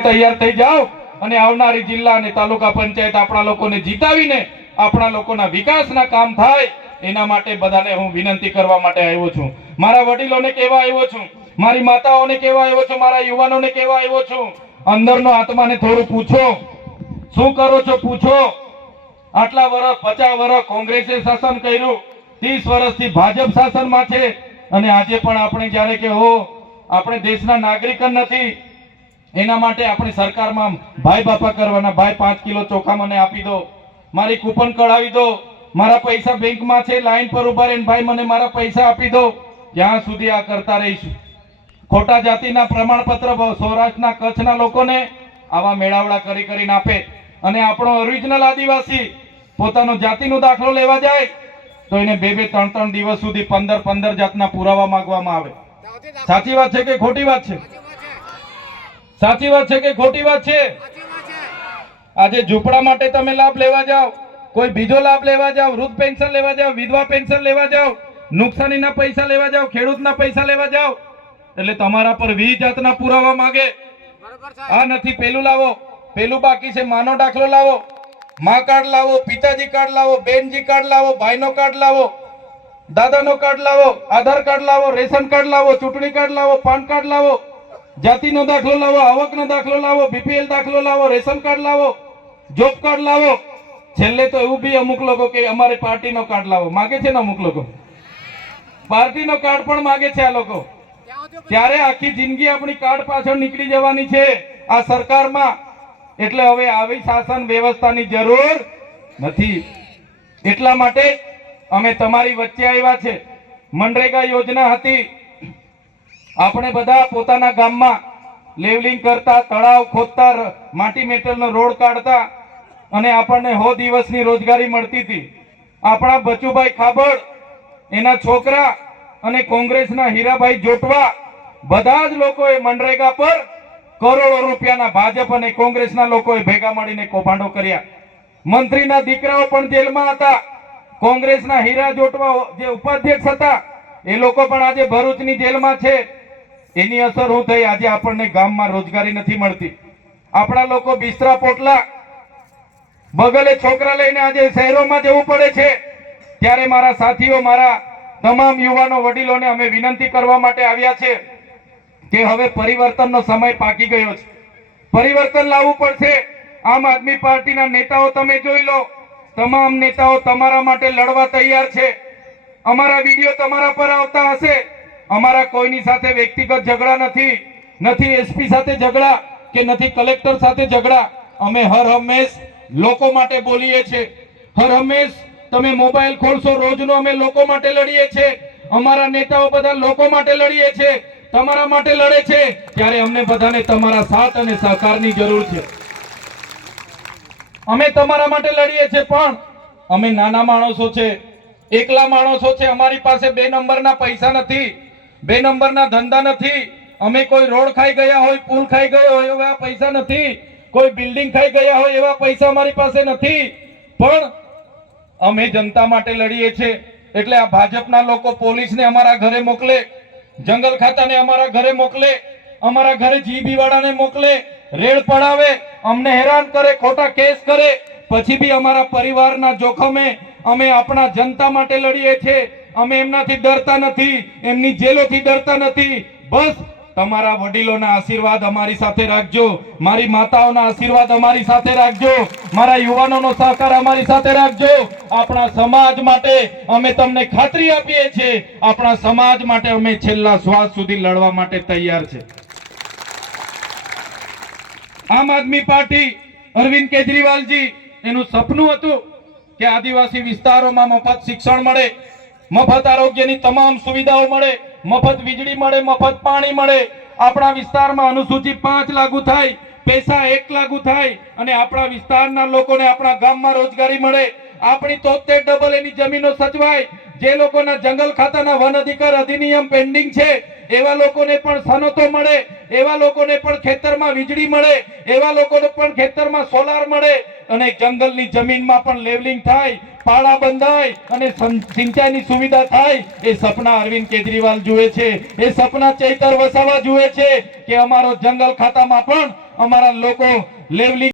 તૈયાર થઈ જાઓ અને આવનારી જિલ્લા અને તાલુકા પંચાયત આપણા લોકોને જીતાવીને આપણા લોકોના વિકાસના કામ થાય એના માટે બધાને હું વિનંતી કરવા માટે આવ્યો છું. મારા વડીલોને કહેવા આવ્યો છું, મારી માતાઓને કહેવા આવ્યો છું, મારા યુવાનોને કહેવા આવ્યો છું. અંદરનો આત્માને થોડું પૂછો. શું કરો છો? પૂછો. આટલા વર્ષ પચાસ વર્ષ કોંગ્રેસે શાસન કર્યું, ત્રીસ વર્ષથી ભાજપ શાસનમાં છે. અને આજે પણ આપણે જ્યારે કે હો, આપણે દેશના નાગરિક નથી એના માટે આપણી સરકારમાં ભાઈ બાપા કરવાના ભાઈ પાંચ કિલો ચોખા મને આપી દો મારી કૂપન કઢાવી દો મારા પૈસા બેંકમાં છે લાઈન પર ઊભા રહીને ભાઈ મને મારા પૈસા આપી દો ત્યાં સુધી આ કરતા રહીશું. ખોટા જાતિના પ્રમાણપત્ર સૌરાષ્ટ્રના કચ્છના લોકોને આવા મેળાવડા કરી કરીને આપે. અને આપણો ઓરિજિનલ આદિવાસી પોતાનો જાતિનો દાખલો લેવા જાય તો એને બે બે ત્રણ ત્રણ દિવસ સુધી પંદર પંદર જાતના પુરાવા માંગવામાં આવે. સાચી વાત છે કે ખોટી વાત છે. સાચી વાત છે કે ખોટી વાત છે? આજે ઝૂંપડા માટે તમે લાભ લેવા જાઓ કોઈ બીજો લાભ લેવા જાઓ વૃદ્ધ પેન્શન લેવા જાઓ વિધવા પેન્શન લેવા જાઓ નુકસાનીના પૈસા લેવા જાઓ ખેડૂતના પૈસા લેવા જાઓ એટલે તમારા પર વી જાતના પુરાવા માંગે. આ નથી પેલું લાવો પેલું બાકી છે માનો દાખલો લાવો. માં કાર્ડ લાવો પિતાજી કાર્ડ લાવો બેનજી કાર્ડ લાવો ભાઈનો કાર્ડ લાવો દાદાનો કાર્ડ લાવો આધાર કાર્ડ લાવો રેશન કાર્ડ લાવો ચૂંટણી કાર્ડ લાવો પાન કાર્ડ લાવો જાતિનો દાખલો લાવો, આવકનો દાખલો લાવો બીપીએલ દાખલો લાવો, રેશન કાર્ડ લાવો, જોબ કાર્ડ લાવો. છેલ્લે તો એવું બી અમુક લોકો કે અમારે પાર્ટીનો કાર્ડ લાવો. માગે છે ને અમુક લોકો? પાર્ટીનો કાર્ડ પણ માગે છે આ લોકો. ત્યારે આખી જિંદગી આપણી કાર્ડ પાછળ નીકળી જવાની છે આ સરકારમાં. એટલે હવે આવી શાસન વ્યવસ્થાની જરૂર નથી. એટલા માટે અમે તમારી વચ્ચે આવ્યા છે. મનરેગા યોજના હતી. આપણે બધા પોતાના ગામમાં લેવલિંગ કરતા, તળાવ ખોદતા માટી મેટલનો રોડ કાઢતા અને આપણને હો દિવસની રોજગારી મળતી હતી. આપણા બચુભાઈ ખાબડ, એના છોકરા અને કોંગ્રેસના હીરાભાઈ જોટવા બધા જ લોકોએ મનરેગા પર કરોડો રૂપિયાના ભાજપ અને કોંગ્રેસના લોકોએ ભેગા મળીને કૌભાંડો કર્યા. મંત્રીના દીકરાઓ પણ જેલમાં હતા. કોંગ્રેસના હીરા જોટવા જે ઉપાધ્યક્ષ હતા, એ લોકો પણ આજે ભરૂચની જેલમાં છે. એની અસર શું થઈ? આજે આપણને ગામમાં રોજગારી નથી મળતી. આપણા લોકો બિસ્તરા પોટલા બગલે છોકરા લઈને આજે શહેરોમાં જવું પડે છે. ત્યારે મારા સાથીઓ, મારા તમામ યુવાનો વડીલોને અમે વિનંતી કરવા માટે આવ્યા છે કે હવે પરિવર્તનનો સમય પાકી ગયો છે. પરિવર્તન લાવવું પડશે. આમ આદમી પાર્ટીના નેતાઓ તમે જોઈ લો. તમામ નેતાઓ તમારા માટે લડવા તૈયાર છે. અમારા વીડિયો તમારા પર આવતા હશે. અમારા કોઈની સાથે વ્યક્તિગત ઝઘડા નથી નથી એસપી સાથે ઝઘડા કે નથી કલેક્ટર સાથે ઝઘડા, અમે હર હંમેશ લોકો માટે બોલીએ છીએ. હર હંમેશ તમે મોબાઈલ ખોલશો, રોજનો અમે લોકો માટે લડીએ છીએ. અમારા નેતાઓ બધા લોકો માટે લડીએ છીએ. તમારા માટે લડે છે. ત્યારે અમને બધાને તમારા સાથ અને સહકારની જરૂર છે. અમે તમારા માટે લડીએ છીએ, પણ અમે નાના માણસો છે. એકલા માણસો છે. અમારી પાસે બે નંબરના પૈસા નથી. બે નંબરના ધંધા નથી. અમે કોઈ રોડ ખાઈ ગયા હોય, પુલ ખાઈ ગયો હોય એવા પૈસા નથી. કોઈ બિલ્ડિંગ ખાઈ ગયા હોય એવા પૈસા અમારી પાસે નથી. પણ અમે જનતા માટે લડીએ છીએ. એટલે આ ભાજપના લોકો પોલીસને અમારા ઘરે મોકલે, જંગલ ખાતાને અમારા ઘરે મોકલે, અમારા ઘરે જીબી વાળાને મોકલે, રેડ પડાવે, અમને હેરાન કરે, ખોટા કેસ કરે. પછી બી અમારા પરિવારના જોખમે અમે આપણા જનતા માટે લડીએ છીએ. અમે એમનાથી ડરતા નથી, એમની જેલોથી ડરતા નથી. બસ, તમારા વડીલોના આશીર્વાદ અમારી સાથે રાખજો. મારી માતાઓના આશીર્વાદ અમારી સાથે રાખજો. મારા યુવાનોનો સહકાર અમારી સાથે રાખજો. આપણા સમાજ માટે અમે તમને ખાતરી આપીએ છીએ. આપણા સમાજ માટે અમે છેલ્લા શ્વાસ સુધી લડવા માટે તૈયાર છે. આમ આદમી પાર્ટી, અરવિંદ કેજરીવાલજી, એનું સપનું હતું કે આદિવાસી વિસ્તારોમાં મફત શિક્ષણ મળે. મફત આરોગ્યની તમામ સુવિધાઓ મળે, મફત વીજળી મળે, મફત પાણી મળે. આપણા વિસ્તારમાં અનુસૂચિત પાંચ લાગુ થાય, પૈસા એક લાગુ થાય અને આપણા વિસ્તારના લોકોને આપણા ગામમાં રોજગારી મળે. આપણી તોતેર ડબલ એની જમીનો સચવાય. જે લોકોના જંગલ ખાતાના વન અધિકાર અધિનિયમ પેન્ડિંગ છે, એવા લોકોને પણ સનતો મળે, એવા લોકોને પણ ખેતરમાં વીજળી મળે, એવા લોકોને પણ ખેતરમાં સોલાર મળે અને જંગલની જમીનમાં પણ લેવલિંગ થાય. પાળા બંધાય અને સિંચાઈની સુવિધા થાય, એ સપના અરવિંદ કેજરીવાલ જુએ છે. એ સપના ચૈતર વસાવા જુએ છે કે અમારો જંગલ ખાતામાં પણ અમારા લોકો લેવલિંગ